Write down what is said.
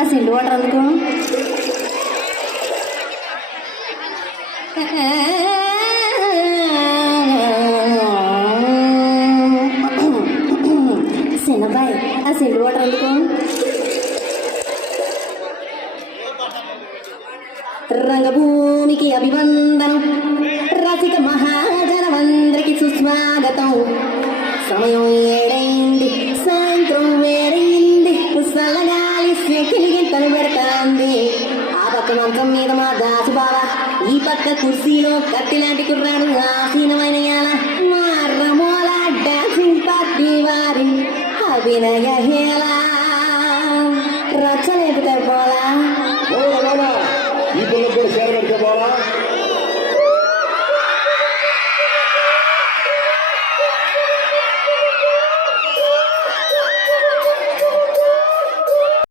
ఆ సిండు వాటర్ అందుకో. చిన్నబాయ్ ఆ సిండు వాటర్ అందుకో. రంగభూమికి అభివందనం, రసిక మహాజనమందరికి సుస్వాగతం. సమయం ఏడైంది, సాయంత్రం వేడైంది, సల్లగాలి గిలిగింతలు పెడతాంది. ఆ పక్క మంచం మీద మా దాసు బావ, ఈ పక్క కుర్సీలో కత్తిలాంటి కుర్రాడు ఆసీనమైన యాల. మా రమోల డాన్సింగ్ పార్టీ వారి అభినయ హేళ రచ్చలేపుతారు.